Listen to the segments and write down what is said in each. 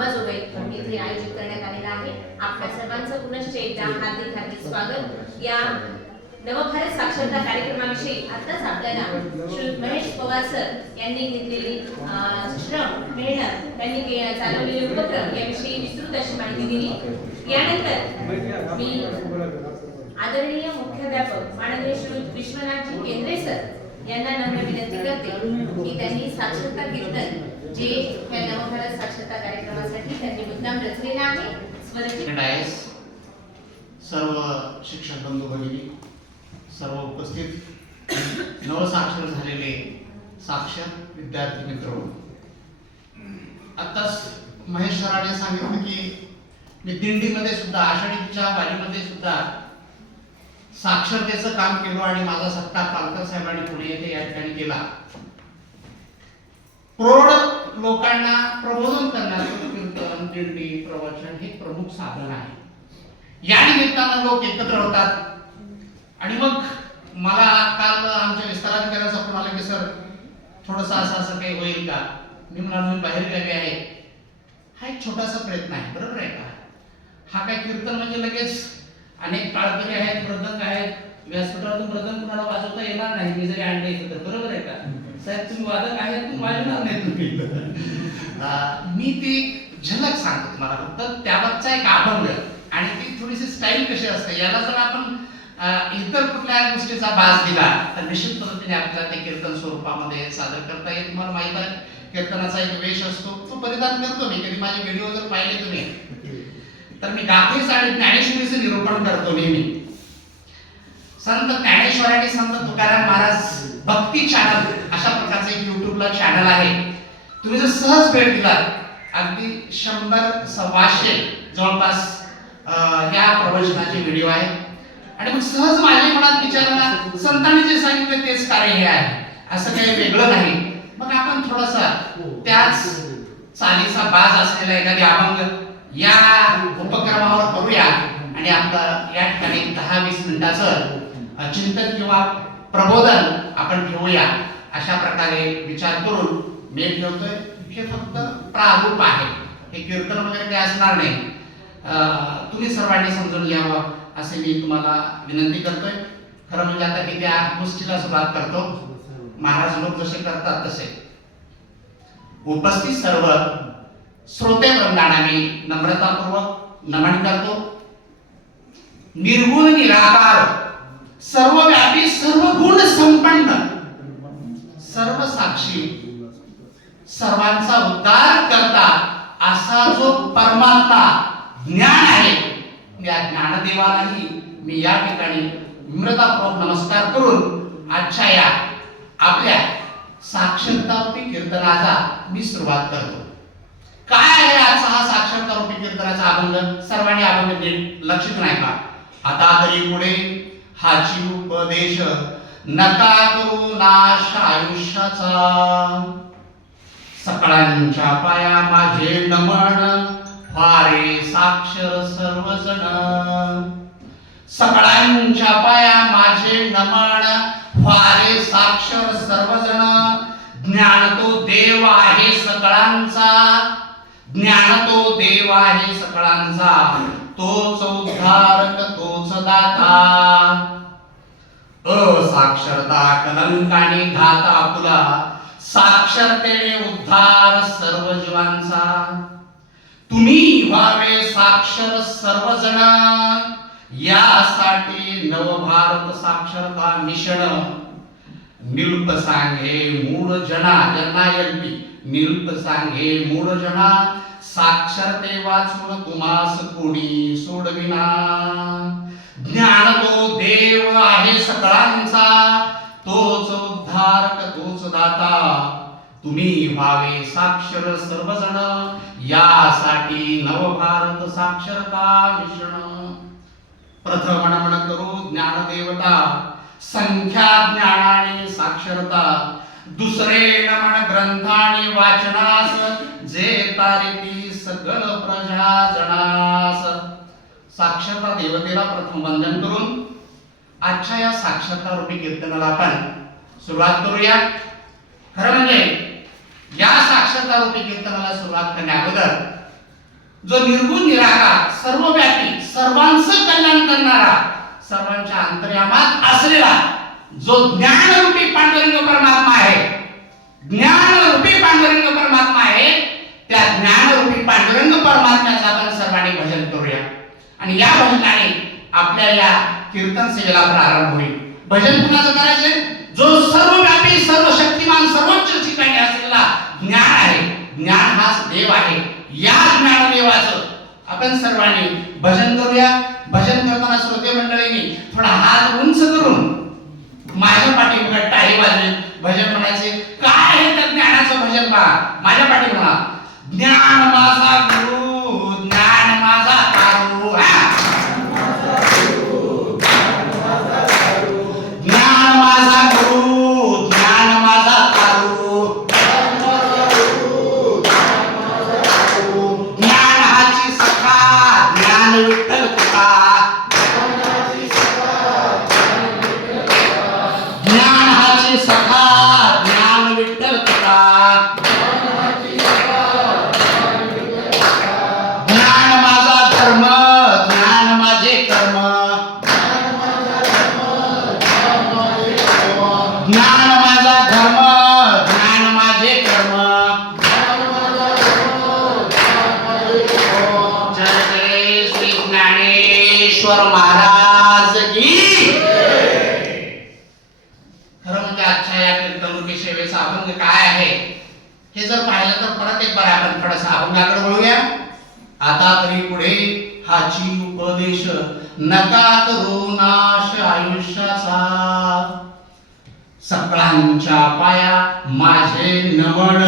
अंबाजोगाई येथे आयोजित करण्यात आलेला आहे. आपल्या सर्वांचं पुनश्च एकदा हार्दिक हार्दिक स्वागत. या नवभारत साक्षरता कार्यक्रमाविषयी आताच आपल्याला श्री महेश पवार सर यांनी घेतलेली श्रम मेहनत त्यांनी चालवलेले उपक्रम याविषयी विस्तृत अशी माहिती दिली. यानंतर मी आदरणीय मुख्याध्यापक माननीय श्री विश्वनाथजी केंद्रे सर यांना नम्र विनंती करते की त्यांनी साक्षरता कीर्तन जे या नवभारत साक्षरता कार्यक्रमासाठी त्यांनी मुद्दाम रचलेला आहे. स्वरचित सर्व शिक्षक बंधू भगिनी सर्व उपस्थित नवसाक्षर झालेले साक्षर विद्यार्थी मित्र आताच महेश सरांनी सांगितलं की मी दिंडीमध्ये सुद्धा आषाढीच्या वारीमध्ये सुद्धा साक्षरतेचं काम केलं आणि माझा सत्ता पालकर साहेबांनी पुणे येथे या ठिकाणी केला. प्रौढ लोकांना प्रबोधन करण्याचं कीर्तन दिंडी प्रवचन हे प्रमुख साधन आहे. या निमित्तानं लोक एकत्र होतात. आणि मग मला काल आमच्या विस्ताराधिकाऱ्यांचा फोन आला की सर थोडंसं असं असं काही होईल का? मी म्हणालो मी बाहेर गेले आहे? हा एक छोटासा प्रयत्न आहे बरोबर आहे का? हा काय कीर्तन म्हणजे लगेच अनेक काळकरी आहेत मृदंग आहेत. व्यासपीठातून मृदंग कुणाला वाजवता येणार नाही मी जरी आणले तर बरोबर आहे का? साहेब तुम्ही वादक आहे तुम्ही वाजवणार नाही तुम्ही मी ती झलक सांगतो तुम्हाला फक्त. त्यावरचा एक अभंग आणि ती थोडीशी स्टाईल कशी असते याला जर आपण इतर कुठल्या गोष्टीचा बाज दिला तर निश्चित पद्धतीने आपल्याला ते कीर्तन स्वरूपामध्ये सादर करता येईल तुम्हाला माहीत आहे कीर्तनाचा एक वेश असतो तो परिधान करतो मी. कधी माझे व्हिडिओ जर पाहिले तुम्ही तर मी गाथेस आणि ज्ञानेश्वरीचं निरूपण करतो नेहमी. संत ज्ञानेश्वर आणि संत तुकाराम महाराज भक्ती चॅनल अशा प्रकारचं एक युट्यूबला चॅनल आहे. तुम्ही जर सहज भेट दिला अगदी शंभर सव्वाशे जवळपास या प्रवचनाचे व्हिडिओ आहे. आणि मग सहज माझ्या मनात विचार संतांनी जे सांगितलं तेच कार्य हे आहे. असं काही वेगळं नाही. मग आपण थोडासा त्याच चालीचा बाज असलेला एखादी अभंग या उपक्रमावर करूया आणि आपलं या ठिकाणी दहा वीस मिनिटाचं चिंतन किंवा प्रबोधन आपण घेऊया. अशा प्रकारे विचार करून मी ठेवतोय हे फक्त प्रारूप आहे. हे कीर्तन वगैरे काही असणार नाही. तुम्ही सर्वांनी समजून घ्यावं असे मी तुम्हाला विनंती करतोय. खरं म्हणजे आता मी त्या गोष्टीला सुरुवात करतो. महाराज लोक जसे करतात तसे. उपस्थित सर्व श्रोते वृंदांना मी नम्रतापूर्वक नमन करतो. निर्गुण निराकार सर्वव्यापी सर्व गुण संपन्न सर्व साक्षी सर्वांचा उद्धार करता असा जो परमात्मा ज्ञान आहे या ज्ञानदेवालाही मी या ठिकाणी विम्रतापूर्वक नमस्कार करून आजच्या या आपल्या साक्षरतारूपी कीर्तनाचा मी सुरुवात करतो. काय आहे आजचा हा साक्षरतारूपी कीर्तनाचा अभंग? सर्वांनी अभंग लक्षित नाही का? आता तरी पुढे हाची उपदेश नका करू नाश आयुष्याचा सकळांच्या पाया माझे नमन फारे साक्षर सर्वजण. सकळांच्या पाया माझे नमन फारे साक्षर सर्वजण. ज्ञान तो देव आहे सकळांचा. ज्ञान तो देव आहे सकळांचा. तोच उद्धारक तोच दाता. असाक्षरता कलंकाने घात आपुला. साक्षरतेने उद्धार सर्व जीवांचा तुम्ही व्हावे साक्षर सर्वजण यासाठी नवभारत साक्षरता मिशन. निल्प सांगे मूळ जना ज्यांना एलपी निरुक्त सांगे मूळ जना साक्षरते वाचून तुम्हास कोणी सोडविना. ज्ञान तो देव आहे सकळांचा तोच उद्धारक तोच दाता. तुम्ही व्हावे साक्षर सर्वजण यासाठी नवभारत साक्षरता मिश्रण. प्रथम नमन करू ज्ञानदेवता संख्या ज्ञानाने साक्षरता. दुसरे नमन ग्रंथानी वाचनास जे तारिती सगळ प्रजा जनास साक्षरता देवतेला प्रथम वंदन करून आजच्या या साक्षरता रूपी कीर्तनाला आपण सुरुवात करूया. खरं म्हणजे या साक्षरता रूपी कीर्तनाला सुरुवात करण्या अगोदर जो निर्गुण निराकार सर्वव्यापी सर्वांचं कल्याण करणारा सर्वांच्या अंतर्यामात असलेला जो ज्ञानरूपी पांडुरंग परमात्मा आहे ज्ञानरूपी पांडुरंग परमात्मा आहे त्या ज्ञानरूपी पांडुरंग परमात्म्याचं आपण सर्वांनी भजन करूया. आणि या भजनाने आपल्याला कीर्तन सेवेला प्रारंभ होईल. भजन कुणाचं करायचंय? जो सर्वव्यापी सर्व शक्तिमान सर्वोच्च ठिकाणी असलेला ज्ञान आहे ज्ञान हाच देव आहे. या ज्ञानदेवाचं आपण सर्वांनी भजन करूया. भजन करताना श्रोते मंडळींनी थोडा हात उंच करून माझ्या पाठीमागे टाळी वाजवेल भजन म्हणायचे काय आहे तर ज्ञानाचं भजन पहा. माझ्या पाठीमागा ज्ञान माझा गुरु हाची उपदेश नका करू नाश आयुष्याचा. सकळांच्या पाया माझे नमन.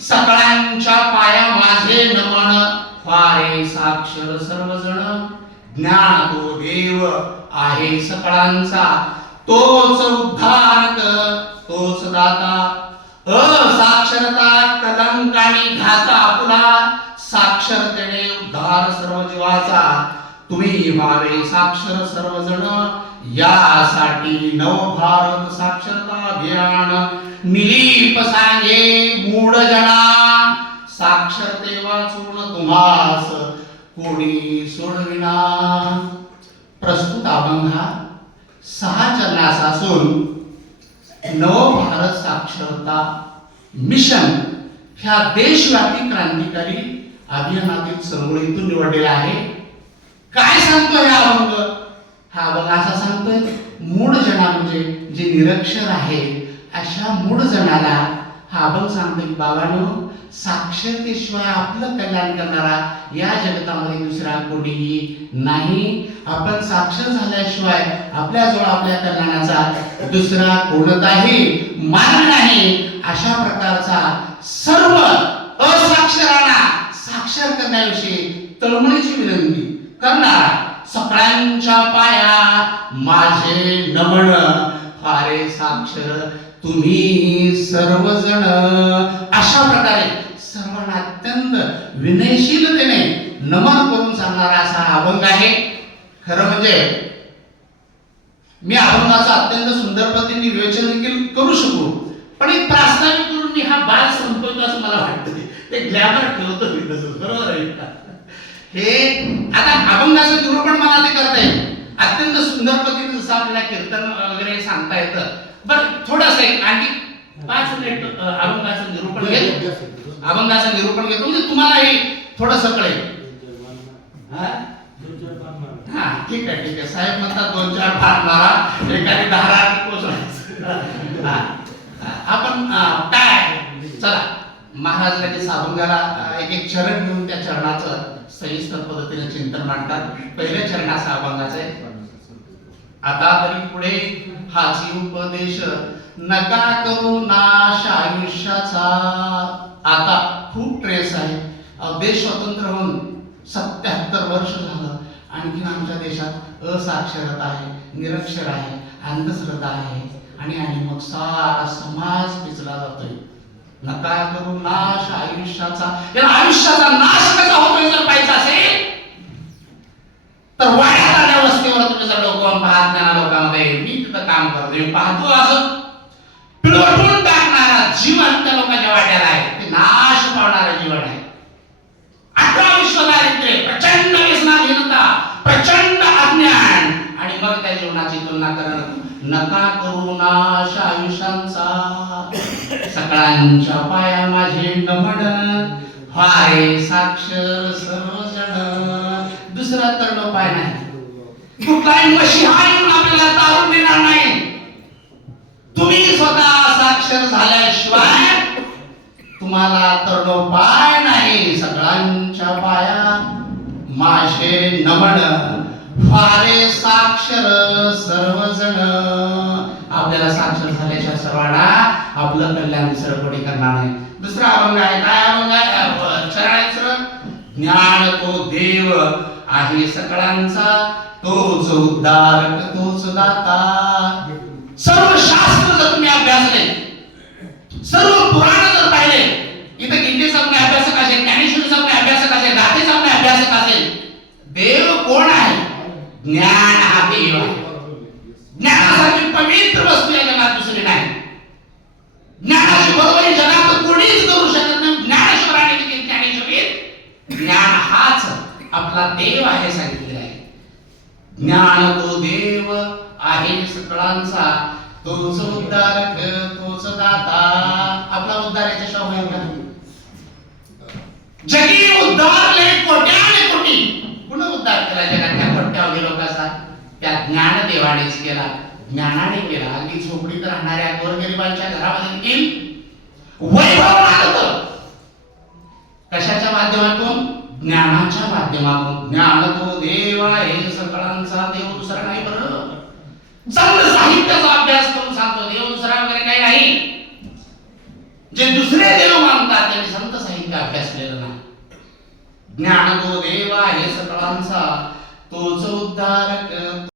सकळांच्या पाया माझे नमन. फारे साक्षर सर्वजण. ज्ञान तो देव आहे सकळांचा तोच उद्धारक तोच दाता. असाक्षरता कलंकानी घाता आपला साक्षरतेने उद्धार सर्व जीवाचा तुम्ही व्हावे साक्षर सर्वजण. यासाठी नवभारत साक्षरता अभियान निलीप सांगे मूढ जना साक्षरते वाचून तुम्हास कोणी सोडविना. प्रस्तुत अभंग हा सहा चरणाचा असून नवभारत साक्षरता मिशन ह्या देशव्यापी क्रांतिकारी अभियानातील चळवळीतून निवडलेला आहे. काय सांगतोय हा अभंग हा अभंग असा सांगतोय मूळ जना म्हणजे जे निरक्षर आहे अशा मूळ जणाला हा अभंग सांगतोय बाबानो बाबांनो साक्षरतेशिवाय आपलं कल्याण करणारा या जगतामध्ये दुसरा कोणीही नाही. आपण साक्षर झाल्याशिवाय आपल्याजवळ आपल्या कल्याणाचा दुसरा कोणताही मार्ग नाही. अशा प्रकारचा सर्व असाक्षरांना साक्षर करण्याविषयी तळमळीची विनंती करणार. सकळ्यांच्या पाया माझे नमन. फारे साक्षर तुम्ही सर्वजण. अशा प्रकारे सर्वांना अत्यंत विनयशीलतेने नमन करून सांगणारा असा अभंग आहे. खरं म्हणजे मी अभंगाचं अत्यंत सुंदर पद्धतीने विवेचन देखील करू शकू. पण एक प्रास्ताविक करून मी हा बाल संपवतो असं मला वाटतं ते ग्लॅमर ठेवतो मी तसं बरोबर आहे हे आता अभंगाचं निरूपण मला ते करता येईल अत्यंत सुंदर पद्धतीने जसं आपल्याला कीर्तन वगैरे सांगता येतं. बरं थोडस एक आणखी पाच मिनिट अभंगाचं निरूपण घेतो. अभंगाचं निरूपण घेतो. म्हणजे तुम्हालाही थोडस कळेल. हा? ठीक आहे ठीक आहे. साहेब म्हणतात दोन चार फार मारा. एखादी दहा आपण काय चला. महाराज सावंगाला एक एक चरण घेऊन त्या चरणाचं सविस्तर पद्धतीने चिंतन मांडतात. पहिल्या चरणा सावंगाचे आता तरी पुढे हाची उपदेश नका करू नाश आयुष्याचा. आता खूप ट्रेस आहे. देश स्वतंत्र होऊन सत्याहत्तर वर्ष झालं. आणखीन आमच्या देशात असाक्षरता आहे निरक्षर आहे अंधश्रद्धा आहे. आणि आणि मग सारा समाज पिचला जातोय. नकार करू नाश आयुष्याचा याला आयुष्याचा नाश कसा होतोय जर पाहिजे असेल तर वाढ्यात आल्या वस्तीवर तुम्ही जर डोकं पाहत नाही लोकांमध्ये मी तिथं काम करतोय पाहतो असं. पिळवटून टाकणारा जीवन त्या लोकांच्या वाट्याला आहे. ते नाश पावणारा जीवन आहे. अठरा विश्व दारिद्र्य प्रचंड व्यसनाधीनता प्रचंड अज्ञान. आणि मग त्या जीवनाची तुलना करणं नका करू नाश आयुष्यांचा. सगळ्यांच्या पाया माझे नमन. हाय साक्षर सर्वजण. दुसरा तर उपाय नाही. कुठलाही मशी येऊन आपल्याला तारून देणार नाही. तुम्ही स्वतः साक्षर झाल्याशिवाय तुम्हाला तरणोपाय नाही. सगळ्यांच्या पाया माझे नमन. फारे साक्षर सर्वजण. आपल्याला साक्षर झाल्याच्या सर्वांना आपलं कल्याण सरपडी करणार नाही दुसरा अभंग आहे काय अभंग आहे? अ, चरणाचं ज्ञान तो देव आहे सगळ्यांचा तोच उद्धारक तोच दाता. सर्व शास्त्र जर तुम्ही अभ्यासले सर्व पुराण जर पाहिले इथं गीतेचा कोणी अभ्यासक असेल ज्ञानेश्वरीचा कोणी अभ्यासक असेल गाथेचा कोणी अभ्यासक असेल देव कोण आहे ज्ञान हा देव आहे ज्ञानासारखी पवित्र वस्तू या जगात दुसरी नाही ज्ञानाची बरोबरी जगात कोणीच करू शकत नाही ज्ञानेश्वराने दिली ज्ञानेश्वरीत ज्ञान हाच आपला देव आहे सांगितलेलं आहे ज्ञान तो देव आहे सकळांचा तोच उद्धारक तोच दाता. आपला उद्धार याच्याशिवाय होईल का? जगी उद्धारले कोट्याने कोटी. पुन्हा उद्धार केला? जगातल्या कोट्यावधी लोकांचा? त्या ज्ञान देवानेच केला. ज्ञानाने केला. अगदी झोपडीत राहणाऱ्या गोरगरिबांच्या घरामध्ये देखील वैभव आलं कशाच्या माध्यमातून? ज्ञानाच्या माध्यमातून. ज्ञान तो देव आहे सकाळांचा देव दुसरा नाही बरं. चांगलं साहित्याचा अभ्यास करून सांगतो देव दुसरा वगैरे काही नाही. जे दुसरे देव मानतात त्यांनी संत साहित्य अभ्यासलेलं नाही. ज्ञान तो देव आहे सगळ्यांचा तोच उद्धारक